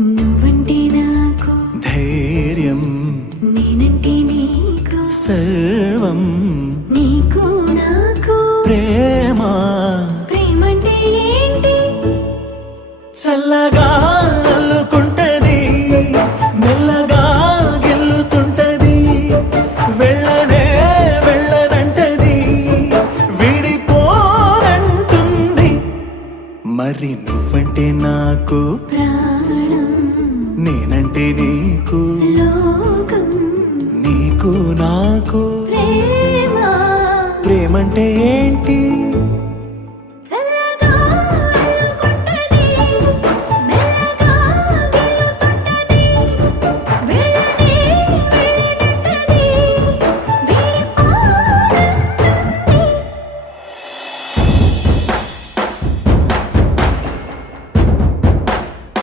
నువ్వంటే నాకు ధైర్యం, నేనంటే నీకు సర్వం, నీకు నాకు ప్రేమ. ప్రేమంటే ఏంటి? చల్లగా అల్లుకుంటది, మెల్లగా గెల్లుతుంటది, వెళ్ళనే వెళ్ళనంటది, విడిపోనంటుంది. మరి నువ్వంటే నాకు ప్రాణం, నేనంటే నీకు లోకం, నీకు నాకు ప్రేమ. ప్రేమంటే